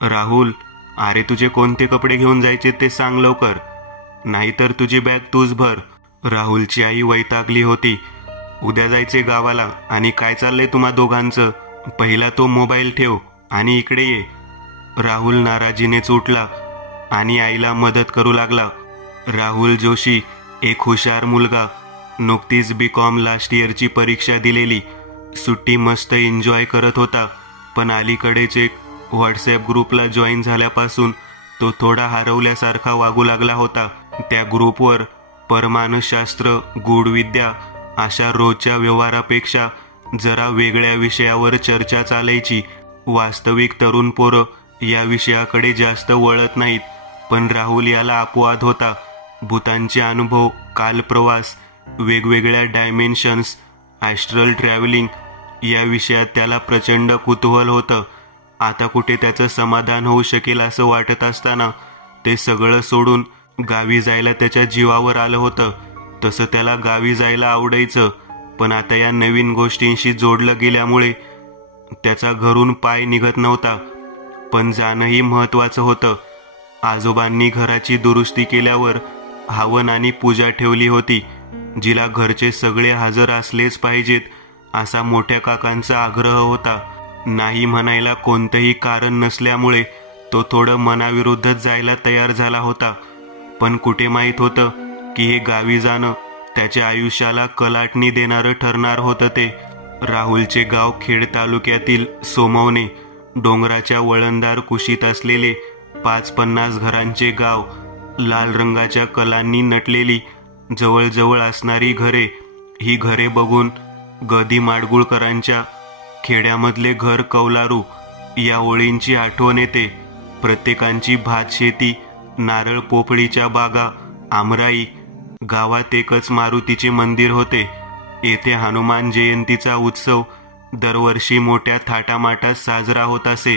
राहुल, अरे तुझे कोणते कपडे घेऊन जायचे ते सांग लवकर, नाहीतर तुझी बॅग तूच भर. राहुलची आई वैतागली होती. उद्या जायचे गावाला आणि काय चाललंय तुम्हा दोघांचं? पहिला तो मोबाईल ठेव आणि इकडे ये. राहुल नाराजीनेच उठला आणि आईला मदत करू लागला. राहुल जोशी एक हुशार मुलगा, नुकतीच BCom लास्ट इयरची परीक्षा दिलेली, सुट्टी मस्त एन्जॉय करत होता. पण अलीकडेच एक व्हॉट्सॲप ग्रुपला जॉईन झाल्यापासून तो थोडा हरवल्यासारखा वागू लागला होता. त्या ग्रुपवर परमाणुशास्त्र, गूढविद्या अशा रोजच्या व्यवहारापेक्षा जरा वेगळ्या विषयावर चर्चा चालायची. वास्तविक तरुण पोरं या विषयाकडे जास्त वळत नाहीत, पण राहुल याला अपवाद होता. भूतांचे अनुभव, कालप्रवास, वेगवेगळ्या डायमेन्शन्स, ॲस्ट्रल ट्रॅव्हलिंग या विषयात त्याला प्रचंड कुतूहल होतं. आता कुठे त्याचं समाधान होऊ शकेल असं वाटत असताना ते सगळं सोडून गावी जायला त्याच्या जीवावर आलं होतं. तसं त्याला गावी जायला आवडायचं, पण आता या नवीन गोष्टींशी जोडलं गेल्यामुळे त्याचा घरून पाय निघत नव्हता. पण जाणंही महत्त्वाचं होतं. आजोबांनी घराची दुरुस्ती केल्यावर हवन आणि पूजा ठेवली होती, जिला घरचे सगळे हजर असलेच पाहिजेत असा मोठ्या काकांचा आग्रह होता. नाही म्हणायला कोणतंही कारण नसल्यामुळे तो थोडं मनाविरुद्धच जायला तयार झाला होता. पण कुठे माहीत होतं की हे गावी जाणं त्याच्या आयुष्याला कलाटणी देणारं ठरणार होतं ते. राहुलचे गाव खेड तालुक्यातील सोमवणे, डोंगराच्या वळणदार कुशीत असलेले 5-50 घरांचे गाव. लाल रंगाच्या कलांनी नटलेली जवळजवळ असणारी घरे. ही घरे बघून गदी माडगुळकरांच्या खेड्यामधले घर कौलारू या ओळींची आठवण येते. प्रत्येकांची भातशेती, नारळ पोपळीच्या बागा, आमराई. गावात एकच मारुतीचे मंदिर होते. येथे हनुमान जयंतीचा उत्सव दरवर्षी मोठ्या थाटामाटात साजरा होत असे.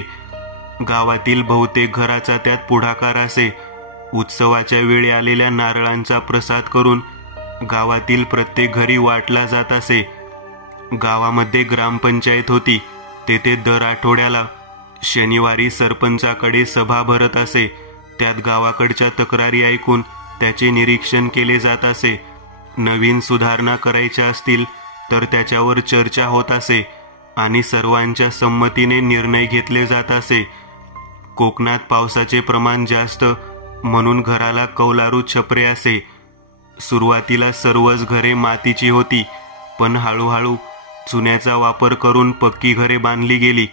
गावातील बहुतेक घराचा त्यात पुढाकार असे. उत्सवाच्या वेळी आलेल्या नारळांचा प्रसाद करून गावातील प्रत्येक घरी वाटला जात असे. गावामध्ये ग्रामपंचायत होती. तेथे दर आठवड्याला शनिवारी सरपंचाकडे सभा भरत असे. त्यात गावाकडच्या तक्रारी ऐकून त्याचे निरीक्षण केले जात असे. नवीन सुधारणा करायच्या असतील तर त्याच्यावर चर्चा होत असे आणि सर्वांच्या संमतीने निर्णय घेतले जात असे. कोकणात पावसाचे प्रमाण जास्त म्हणून घराला कौलारू छपरे असे. सुरुवातीला सर्वच घरे मातीची होती, पण हळूहळू चुन्याचा वापर करून पक्की घरे बांधली गेली.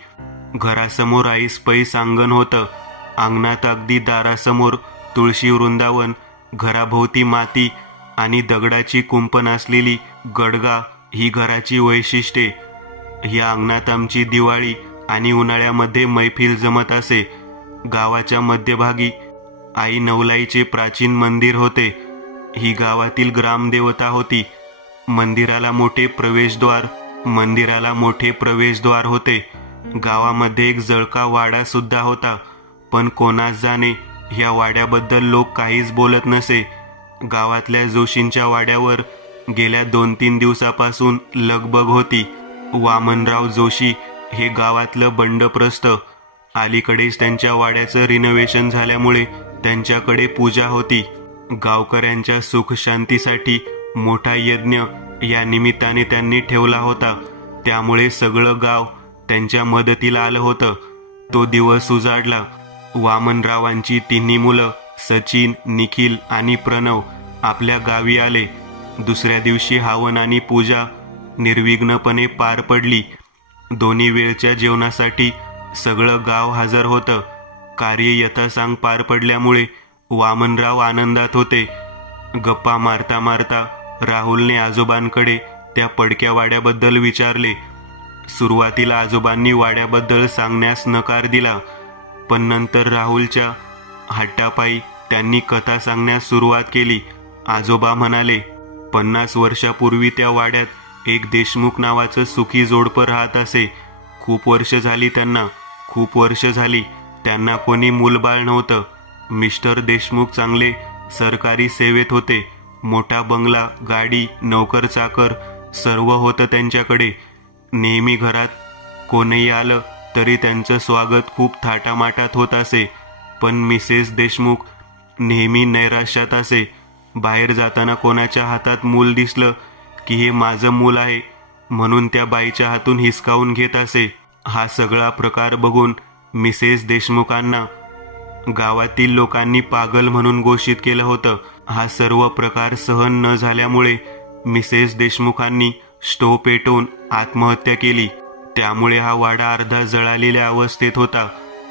घरासमोर ऐसपैस अंगण होतं. अंगणात अगदी दारासमोर तुळशी वृंदावन, घराभोवती माती आणि दगडाची कुंपण असलेली गडगा ही घराची वैशिष्ट्ये. या अंगणात आमची दिवाळी आणि उन्हाळ्यामध्ये मैफिल जमत असे. गावाच्या मध्यभागी आई नवलाईचे प्राचीन मंदिर होते. ही गावातील ग्रामदेवता होती. मंदिराला मोठे प्रवेशद्वार होते. गावामध्ये एक जळका वाडा सुद्धा होता, पण कोणास जाणे ह्या वाड्याबद्दल लोक काहीच बोलत नसे. गावातल्या जोशींच्या वाड्यावर गेल्या 2-3 दिवसापासून लगबग होती. वामनराव जोशी हे गावातलं बंडप्रस्थ. अलीकडेच त्यांच्या वाड्याचं रिनोव्हेशन झाल्यामुळे त्यांच्याकडे पूजा होती. गावकऱ्यांच्या सुखशांतीसाठी मोठा यज्ञ या निमित्ताने त्यांनी ठेवला होता. त्यामुळे सगळं गाव त्यांच्या मदतीला आलं होतं. तो दिवस उजाडला. वामनरावांची 3 मुलं सचिन, निखिल आणि प्रणव आपल्या गावी आले. दुसऱ्या दिवशी हवन आणि पूजा निर्विघ्नपणे पार पडली. दोन्ही वेळच्या जेवणासाठी सगळं गाव हजर होतं. कार्य यथासांग पार पडल्यामुळे वामनराव आनंदात होते. गप्पा मारता मारता राहुलने आजोबांकडे त्या पडक्या वाड्याबद्दल विचारले. सुरुवातीला आजोबांनी वाड्याबद्दल सांगण्यास नकार दिला, पण नंतर राहुलच्या हट्टापायी त्यांनी कथा सांगण्यास सुरुवात केली. आजोबा म्हणाले, 50 वर्षापूर्वी त्या वाड्यात एक देशमुख नावाचं सुखी जोडपं राहत असे. खूप वर्ष झाली त्यांना कोणी मूलबाळ नव्हतं. मिस्टर देशमुख चांगले सरकारी सेवेत होते. मोठा बंगला, गाडी, नोकर चाकर सर्व होतं त्यांच्याकडे. नेहमी घरात कोणीही आलं तरी त्यांचं स्वागत खूप थाटामाटात होत असे. पण मिसेस देशमुख नेहमी नैराश्यात असे. बाहेर जाताना कोणाच्या हातात मूल दिसलं की हे माझं मूल आहे म्हणून त्या बाईच्या हातून हिसकावून घेत असे. हा सगळा प्रकार बघून मिसेस देशमुखांना गावातील लोकांनी पागल म्हणून घोषित केलं होतं. हा सर्व प्रकार सहन न झाल्यामुळे मिसेस देशमुखांनी स्टोव पेटवून आत्महत्या केली. त्यामुळे हा वाडा अर्धा जळालेल्या अवस्थेत होता.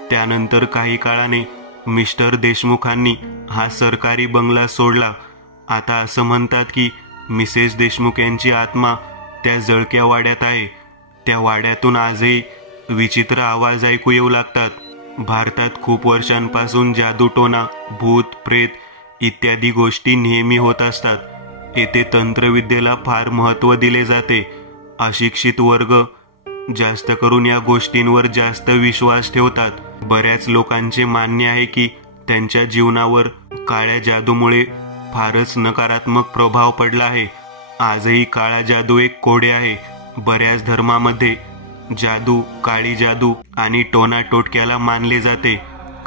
त्यानंतर काही काळाने मिस्टर देशमुखांनी हा सरकारी बंगला सोडला. आता असं म्हणतात की मिसेस देशमुख यांची आत्मा त्या जळक्या वाड्यात आहे. त्या वाड्यातून आजही विचित्र आवाज ऐकू येऊ लागतात. भारतात खूप वर्षांपासून जादूटोणा, भूत, प्रेत इत्यादी गोष्टी नेहमी होत असतात. येथे तंत्रविद्येला फार महत्त्व दिले जाते. अशिक्षित वर्ग जास्त करून या गोष्टींवर जास्त विश्वास ठेवतात. बऱ्याच लोकांचे मान्य आहे की त्यांच्या जीवनावर काळ्या जादूमुळे फारच नकारात्मक प्रभाव पडला आहे. आजही काळा जादू एक कोडे आहे. बऱ्याच धर्मामध्ये जादू, काळी जादू आणि टोना टोटक्याला मानले जाते.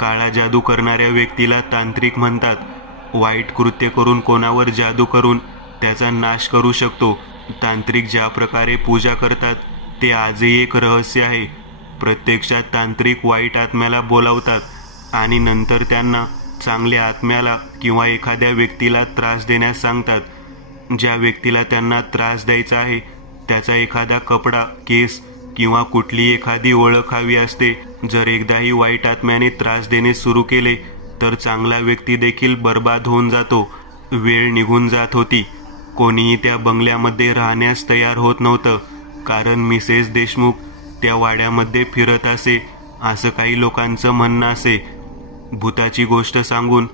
काळा जादू करणाऱ्या व्यक्तीला तांत्रिक म्हणतात. वाईट कृत्य करून कोणावर जादू करून त्याचा नाश करू शकतो. तांत्रिक ज्या प्रकारे पूजा करतात ते आजही एक रहस्य आहे. प्रत्यक्षात तांत्रिक वाईट आत्म्याला बोलावतात आणि नंतर त्यांना चांगल्या आत्म्याला किंवा एखाद्या व्यक्तीला त्रास देण्यास सांगतात. ज्या व्यक्तीला त्यांना त्रास द्यायचा आहे त्याचा एखादा कपडा, केस किंवा कुठली एखादी ओळख हवी असते. जर एकदाही वाईट आत्म्याने त्रास देणे सुरू केले तर चांगला व्यक्ती देखील बर्बाद होऊन जातो. वेळ निघून जात होती. कोणीही त्या बंगल्यामध्ये राहण्यास तयार होत नव्हतं, कारण मिसेस देशमुख त्या वाड्यामध्ये फिरत असे असं काही लोकांचं म्हणणं असे. भूताची गोष्ट सांगून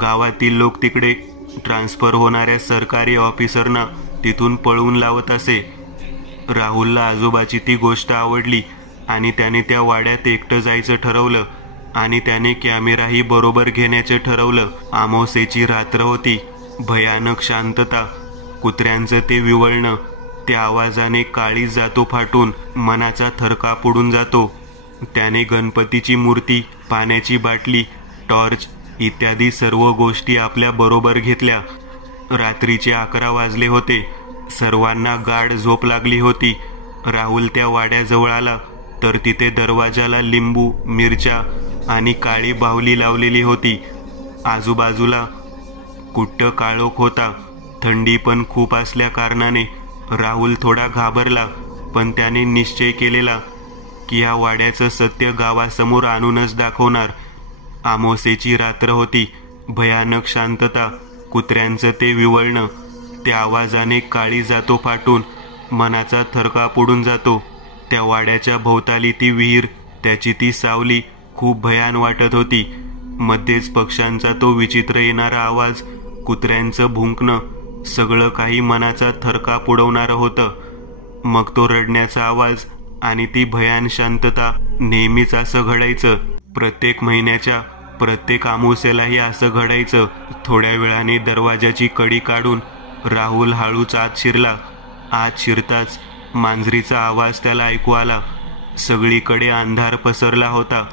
गावातील लोक तिकडे ट्रान्सफर होणाऱ्या सरकारी ऑफिसरना तिथून पळवून लावत असे. राहुलला आजोबाची ती गोष्ट आवडली आणि त्याने त्या वाड्यात एकटं जायचं ठरवलं आणि त्याने कॅमेराही बरोबर घेण्याचं ठरवलं. अमावास्येची रात्र होती. भयानक शांतता, कुत्र्यांचं ते विवळणं, त्या आवाजाने काळीज जातो फाटून, मनाचा थरकाप उडून जातो. त्याने गणपतीची मूर्ती, पाण्याची बाटली, टॉर्च इत्यादी सर्व गोष्टी आपल्या बरोबर घेतल्या. रात्रीचे 11 वाजले होते. सर्वांना गाढ झोप लागली होती. राहुल त्या वाड्याजवळ आला तर तिथे दरवाजाला लिंबू, मिरच्या आणि काळी बाहुली लावलेली होती. आजूबाजूला कुट्ट काळोख होता. थंडी पण खूप असल्या कारणाने राहुल थोडा घाबरला, पण त्याने निश्चय केलेला की या वाड्याचं सत्य गावासमोर आणूनच दाखवणार. अमावास्येची रात्र होती. भयानक शांतता, कुत्र्यांचं ते विवळणं, त्या आवाजाने काळी जातो फाटून, मनाचा थरकाप उडून जातो. त्या वाड्याच्या भोवताली ती विहीर, त्याची ती सावली खूप भयान वाटत होती. मध्येच पक्ष्यांचा तो विचित्र येणारा आवाज, कुत्र्यांचं भुंकणं, सगळं काही मनाचा थरकाप उडवणारं होतं. मग तो रडण्याचा आवाज आणि ती भयान शांतता. नेहमीच असं घडायचं. प्रत्येक महिन्याच्या प्रत्येक अमावास्येलाही असं घडायचं. थोड्या वेळाने दरवाजाची कडी काढून राहुल हळूच आत शिरला. आत शिरताच मांजरीचा आवाज त्याला ऐकू आला. सगळीकडे अंधार पसरला होता.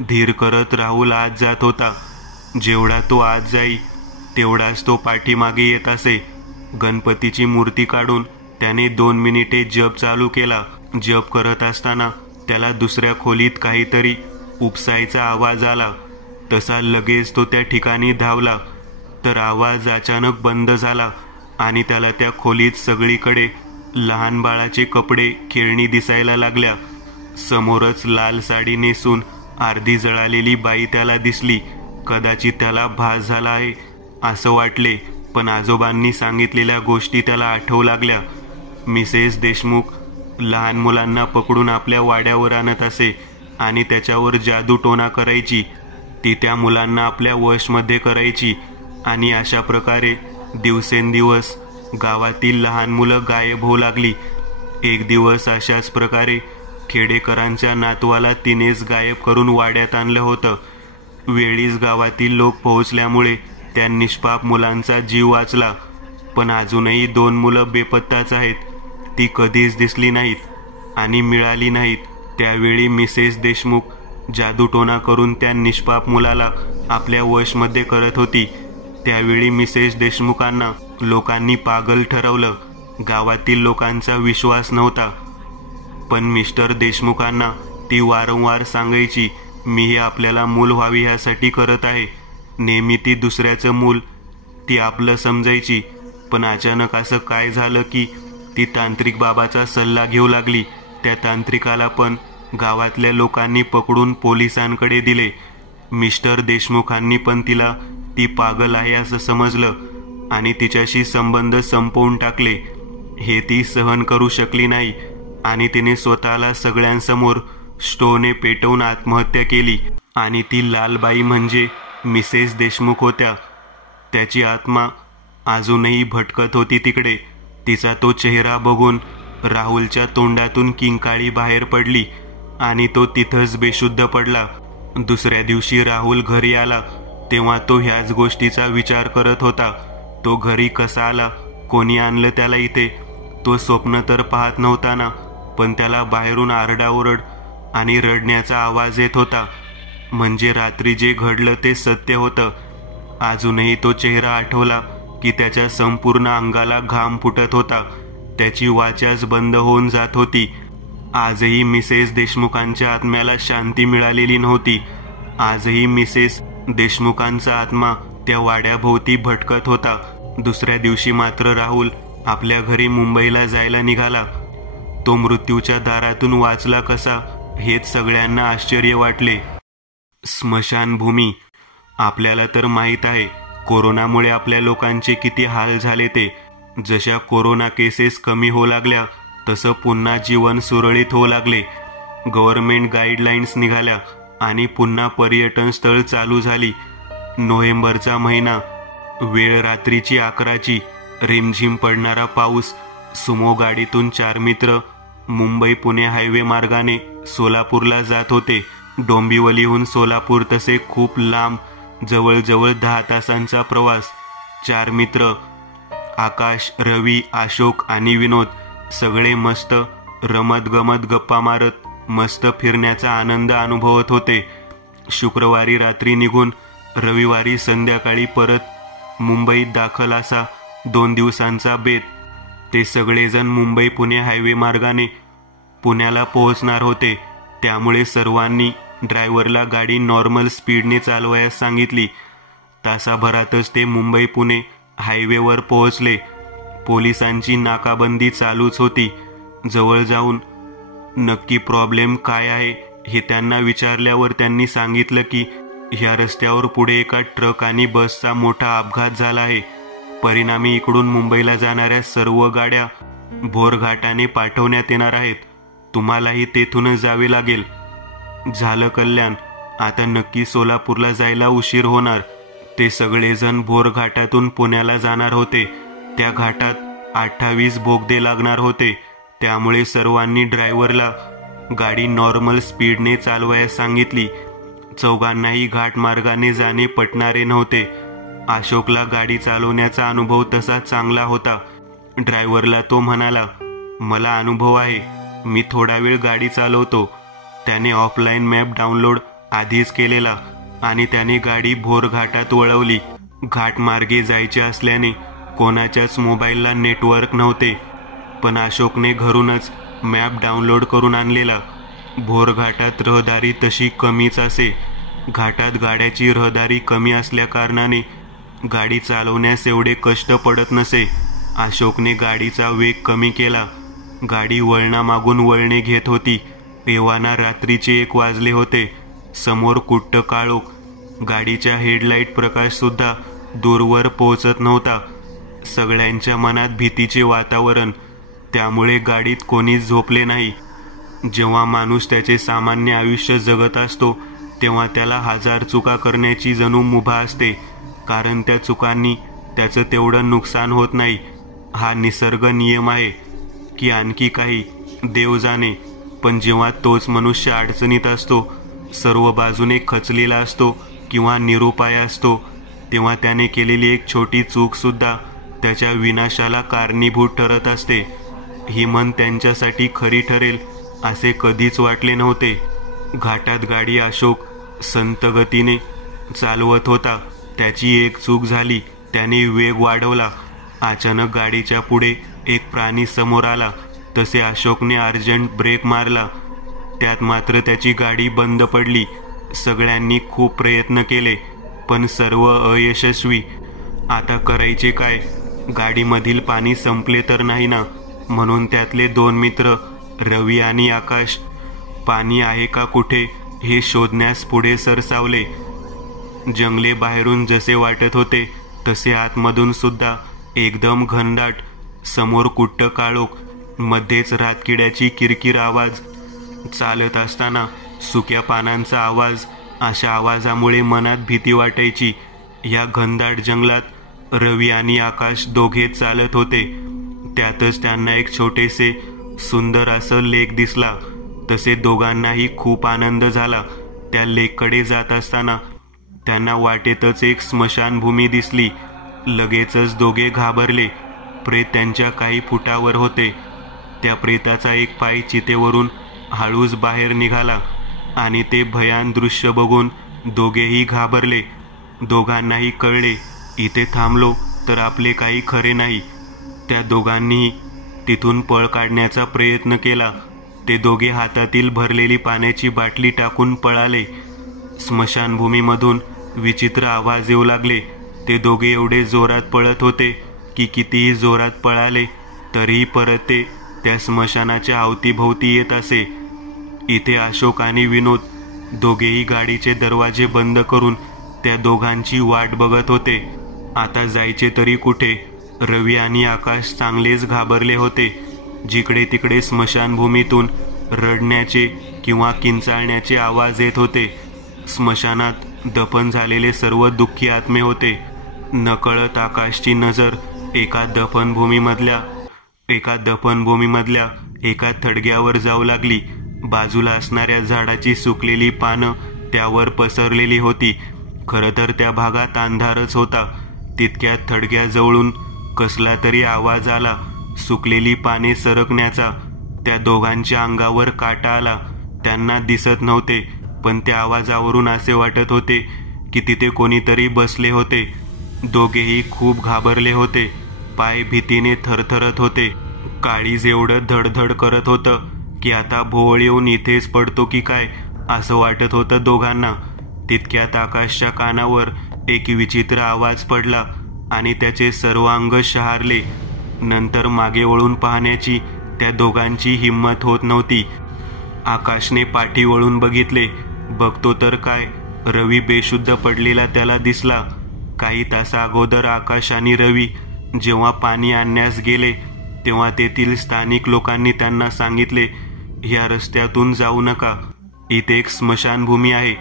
धीर करत राहुल आत जात होता. जेवढा तो आत जाई तेवढाच तो पाठीमागे येत असे. गणपतीची मूर्ती काढून त्याने 2 मिनिटे जप चालू केला. जप करत असताना त्याला दुसऱ्या खोलीत काहीतरी उपसायचा आवाज आला. तसा लगेच तो त्या ठिकाणी धावला, तर आवाज अचानक बंद झाला आणि त्याला त्या खोलीत सगळीकडे लहान बाळाचे कपडे, खेळणी दिसायला लागल्या. समोरच लाल साडी नेसून अर्धी जळालेली बाई त्याला दिसली. कदाचित त्याला भास झाला आहे असं वाटले, पण आजोबांनी सांगितलेल्या गोष्टी त्याला आठवू लागल्या. मिसेस देशमुख लहान मुलांना पकडून आपल्या वाड्यावर आणत असे आणि त्याच्यावर जादूटोणा करायची. ती त्या मुलांना आपल्या वशमध्ये करायची आणि अशा प्रकारे दिवसेंदिवस गावातील लहान मुलं गायब होऊ लागली. एक दिवस अशाच प्रकारे खेडेकरांच्या नातवाला तिनेच गायब करून वाड्यात आणलं होतं. वेळीच गावातील लोक पोहोचल्यामुळे त्या निष्पाप मुलांचा जीव वाचला. पण अजूनही 2 मुलं बेपत्ताच आहेत. ती कधीच दिसली नाहीत आणि मिळाली नाहीत. त्यावेळी मिसेस देशमुख जादूटोणा करून त्या निष्पाप मुलाला आपल्या वशमध्ये करत होती. त्यावेळी मिसेस देशमुखांना लोकांनी पागल ठरवलं. गावातील लोकांचा विश्वास नव्हता. पण मिस्टर देशमुखांना ती वारंवार सांगायची, मी हे आपल्याला मूल व्हावी ह्यासाठी करत आहे. नेहमी ती दुसऱ्याचं मूल ती आपलं समजायची. पण अचानक असं काय झालं की ती तांत्रिक बाबाचा सल्ला घेऊ लागली. त्या तांत्रिकाला पण गावातल्या लोकांनी पकडून पोलिसांकडे दिले. मिस्टर देशमुखांनी पण तिला ती पागल आहे असं समजलं आणि तिच्याशी संबंध संपवून टाकले. हे ती सहन करू शकली नाही आणि तिने स्वतःला सगळ्यांसमोर स्टोने पेटवून आत्महत्या केली. आणि ती लालबाई म्हणजे मिसेस देशमुख होत्या. त्याची आत्मा अजूनही भटकत होती तिकडे. तिचा तो चेहरा बघून राहुलच्या तोंडातून किंकाळी बाहेर पडली आणि तो तिथंच बेशुद्ध पडला. दुसऱ्या दिवशी राहुल घरी आला तेव्हा तो ह्याच गोष्टीचा विचार करत होता. तो घरी कसा आला, कोणी आणलं त्याला इथे, तो स्वप्न तर पाहत नव्हता ना. पण त्याला बाहेरून आरडाओरड आणि रडण्याचा आवाज येत होता. म्हणजे रात्री जे घडलं ते सत्य होतं. अजूनही तो चेहरा आठवला की त्याच्या संपूर्ण अंगाला घाम फुटत होता. त्याची वाचाच बंद होऊन जात होती. आजही मिसेस देशमुखांच्या आत्म्याला शांती मिळालेली नव्हती. आजही मिसेस देशमुखांचा आत्मा त्या वाड्याभोवती भटकत होता. दुसऱ्या दिवशी मात्र राहुल आपल्या घरी मुंबईला जायला निघाला. तो मृत्यूच्या दारातून वाचला कसा हेच सगळ्यांना आश्चर्य वाटले. स्मशानभूमी. आपल्याला तर माहीत आहे कोरोनामुळे आपल्या लोकांचे किती हाल झाले ते. जशा कोरोना केसेस कमी होऊ लागल्या तसं पुन्हा जीवन सुरळीत होऊ लागले. गव्हर्नमेंट गाईडलाईन्स निघाल्या आणि पुन्हा पर्यटन स्थळ चालू झाली. नोव्हेंबरचा महिना, वेळ रात्रीची 11ची, रिमझिम पडणारा पाऊस. सुमो गाडीतून 4 मित्र मुंबई पुणे हायवे मार्गाने सोलापूरला जात होते. डोंबिवलीहून सोलापूर तसे खूप लांब, जवळजवळ 10 तासांचा प्रवास. 4 मित्र आकाश, रवी, अशोक आणि विनोद सगळे मस्त रमत गमत गप्पा मारत मस्त फिरण्याचा आनंद अनुभवत होते. शुक्रवारी रात्री निघून रविवारी संध्याकाळी परत मुंबईत दाखल असा 2 दिवसांचा बेत. ते सगळेजण मुंबई पुणे हायवे मार्गाने पुण्याला पोहोचणार होते. त्यामुळे सर्वांनी ड्रायव्हरला गाडी नॉर्मल स्पीडने चालवायला सांगितली. तासाभरातच ते मुंबई पुणे हायवेवर पोहोचले. पोलिसांची नाकाबंदी चालूच होती. जवळ जाऊन नक्की प्रॉब्लेम काय आहे हे त्यांना विचारल्यावर त्यांनी सांगितलं की ह्या रस्त्यावर पुढे एका ट्रक आणि बसचा मोठा अपघात झाला आहे. परिणामी इकडून मुंबईला जाणाऱ्या सर्व गाड्या भोरघाटाने पाठवण्यात येणार आहेत. तुम्हालाही तेथूनच जावे लागेल. झालं कल्याण. आता नक्की सोलापूरला जायला उशीर होणार. ते सगळेजण भोरघाटातून पुण्याला जाणार होते. त्या घाटात 28 बोगदे लागणार होते. त्यामुळे सर्वांनी ड्रायव्हरला गाडी नॉर्मल स्पीडने चालवायला सांगितली. चौघांनाही घाट मार्गाने जाणे पटणारे नव्हते. अशोकला गाडी चालवण्याचा अनुभव तसा चांगला होता. ड्रायव्हरला तो म्हणाला, मला अनुभव आहे, मी थोडा वेळ गाडी चालवतो. त्याने ऑफलाईन मॅप डाउनलोड आधीच केलेला आणि त्याने गाडी भोरघाटात वळवली. घाटमार्गे जायचे असल्याने कोणाच्याच मोबाईलला नेटवर्क नव्हते. पण अशोकने घरूनच मॅप डाउनलोड करून आणलेला. भोरघाटात रहदारी तशी कमीच असे. घाटात गाड्याची रहदारी कमी असल्या कारणाने गाडी चालवण्यास एवढे कष्ट पडत नसे. अशोकने गाडीचा वेग कमी केला. गाडी वळणामागून वळणे घेत होती. तेव्हाना रात्रीचे 1 वाजले होते. समोर कुट्ट काळोख. गाडीच्या हेडलाईट प्रकाश सुद्धा दूरवर पोहोचत नव्हता. सगळ्यांच्या मनात भीतीचे वातावरण. त्यामुळे गाडीत कोणीच झोपले नाही. जेव्हा माणूस त्याचे सामान्य आयुष्य जगत असतो तेव्हा त्याला 1000 चुका करण्याची जणू मुभा असते. कारण त्या चुकांनी त्याचं तेवढं नुकसान होत नाही. हा निसर्ग नियम आहे की आणखी काही देव जाणे. पण जेव्हा तोच मनुष्य अडचणीत असतो, सर्व बाजूने खचलेला असतो किंवा निरुपाय असतो, तेव्हा त्याने केलेली एक छोटी चूक सुद्धा त्याच्या विनाशाला कारणीभूत ठरत असते. ही म्हण त्यांच्यासाठी खरी ठरेल असे कधीच वाटले नव्हते. घाटात गाडी अशोक संत गतीने चालवत होता. त्याची एक चूक झाली. त्याने वेग वाढवला. अचानक गाडीच्या पुढे एक प्राणी समोर आला. तसे अशोकने अर्जंट ब्रेक मारला. त्यात मात्र त्याची गाडी बंद पडली. सगळ्यांनी खूप प्रयत्न केले पण सर्व अयशस्वी. आता करायचे काय? गाडीमधील पाणी संपले तर नाही ना? म्हणून त्यातले 2 मित्र रवी आणि आकाश पाणी आहे का कुठे हे शोधण्यास पुढे सरसावले. जंगले बाहेरून जसे वाटत होते तसे आतमधून सुद्धा एकदम घनदाट. समोर कुट्ट काळोख, मध्येच रातकिड्याची किरकिर आवाज. चालत असताना सुक्या पानांचा आवाज. अशा आवाजामुळे मनात भीती वाटायची. या घनदाट जंगलात रवी आणि आकाश दोघेच चालत होते. त्यातच त्यांना एक छोटेसे सुंदर असं लेक दिसला. तसे दोघांनाही खूप आनंद झाला. त्या लेककडे जात असताना त्यांना वाटेतच एक स्मशानभूमी दिसली. लगेचच दोघे घाबरले. प्रेत त्यांच्या काही फुटावर होते. त्या प्रेताचा एक पाय चितेवरून हळूच बाहेर निघाला आणि ते भयान दृश्य बघून दोघेही घाबरले. दोघांनाही कळले इथे थांबलो तर आपले काही खरे नाही. त्या दोघांनीही तिथून पळ काढण्याचा प्रयत्न केला. ते दोघे हातातील भरलेली पाण्याची बाटली टाकून पळाले. स्मशानभूमीमधून विचित्र आवाज येऊ लागले. ते दोघे एवढे जोरात पळत होते की कितीही जोरात पळाले तरीही परत ते त्या स्मशानाच्या अवतीभोवती येत असे. इथे अशोक आणि विनोद दोघेही गाडीचे दरवाजे बंद करून त्या दोघांची वाट बघत होते. आता जायचे तरी कुठे? रवी आणि आकाश चांगलेच घाबरले होते. जिकडे तिकडे स्मशानभूमीतून रडण्याचे किंवा किंचाळण्याचे आवाज येत होते. स्मशानात दफन झालेले सर्व दुःखी आत्मे होते. नकळत आकाशची नजर एका दफनभूमीमधल्या एका थडग्यावर जाऊ लागली. बाजूला असणाऱ्या झाडाची सुकलेली पानं त्यावर पसरलेली होती. खरं तर त्या भागात अंधारच होता. तितक्यात थडग्याजवळून कसला तरी आवाज आला. सुकलेली पाने सरकण्याचा. त्या दोघांच्या अंगावर काटा आला. त्यांना दिसत नव्हते पण त्या आवाजावरून असे वाटत होते की तिथे कोणीतरी बसले होते. दोघेही खूप घाबरले होते. पाय भीतीने थरथरत होते. काळीज एवढं धडधड करत होतं की आता भोवळ येऊन इथेच पडतो की काय असं वाटत होतं दोघांना. तितक्यात आकाशच्या कानावर एक विचित्र आवाज पडला आणि त्याचे सर्व अंग शहारले. नंतर मागे वळून पाहण्याची त्या दोघांची हिंमत होत नव्हती. आकाशने पाठी वळून बघितले. बघतो तर काय, रवी बेशुद्ध पडलेला त्याला दिसला. काही तासा अगोदर आकाश आणि रवी जेव्हा पाणी आणण्यास गेले तेव्हा तेथील स्थानिक लोकांनी त्यांना सांगितले, या रस्त्यातून जाऊ नका. इथे एक स्मशानभूमी आहे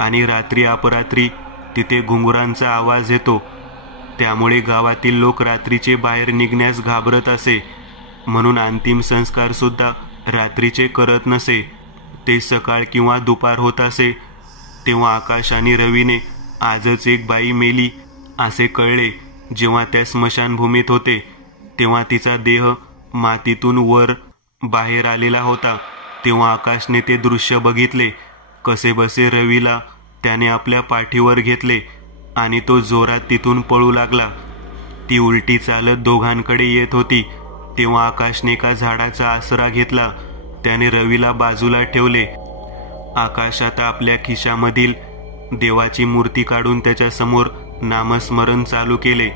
आणि रात्री अपरात्री तिथे घुंगुरांचा आवाज येतो. त्यामुळे गावातील लोक रात्रीचे बाहेर निघण्यास घाबरत असे. म्हणून अंतिम संस्कार सुद्धा रात्रीचे करत नसे. ते सकाळ किंवा दुपार होत असे. तेव्हा आकाश आणि रवीने आजच एक बाई मेली असे कळले. जेव्हा त्या स्मशानभूमीत होते तेव्हा तिचा देह मातीतून वर बाहेर आलेला होता. तेव्हा आकाशने ते दृश्य बघितले. कसेबसे रवीला त्याने आपल्या पाठीवर घेतले आणि तो जोरात तिथून पळू लागला. ती उलटी चालत दोघांकडे येत होती. तेव्हा आकाशने एका झाडाचा आसरा घेतला. त्याने रवीला बाजूला ठेवले. आकाश आता आपल्या खिशामधील देवाची मूर्ती काढून त्याच्यासमोर नामस्मरण चालू केले.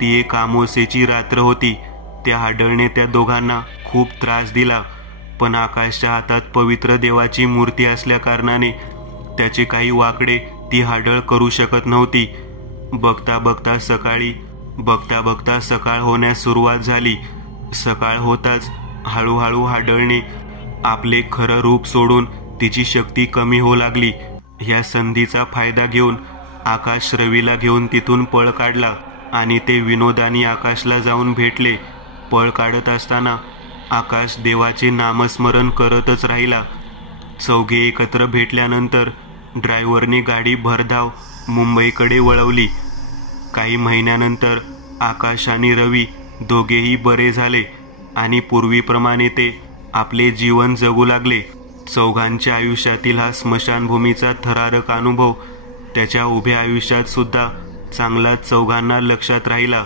ती एक अमावास्येची रात्र होती. त्या हाडळने त्या दोघांना खूप त्रास दिला. पण आकाशच्या हातात पवित्र देवाची मूर्ती असल्या कारणाने त्याचे काही वाकडे ती हाडळ करू शकत नव्हती. बघता बघता सकाळ होण्यास सुरुवात झाली. सकाळ होताच हळूहळू हाडळने आपले खरं रूप सोडून तिची शक्ती कमी होऊ लागली. ह्या संधीचा फायदा घेऊन आकाश रवीला घेऊन तिथून पळ काढला आणि ते विनोद आणि आकाशला जाऊन भेटले. पळ काढत असताना आकाश देवाचे नामस्मरण करतच राहिला. चौघे एकत्र भेटल्यानंतर ड्रायव्हरने गाडी भरधाव मुंबईकडे वळवली. काही महिन्यानंतर आकाश आणि रवी दोघेही बरे झाले आणि पूर्वीप्रमाणे ते आपले जीवन जगू लागले. चौघांच्या आयुष्यातील हा स्मशानभूमीचा थरारक अनुभव त्याच्या उभ्या आयुष्यात सुद्धा चांगलाच चौघांना लक्षात राहिला.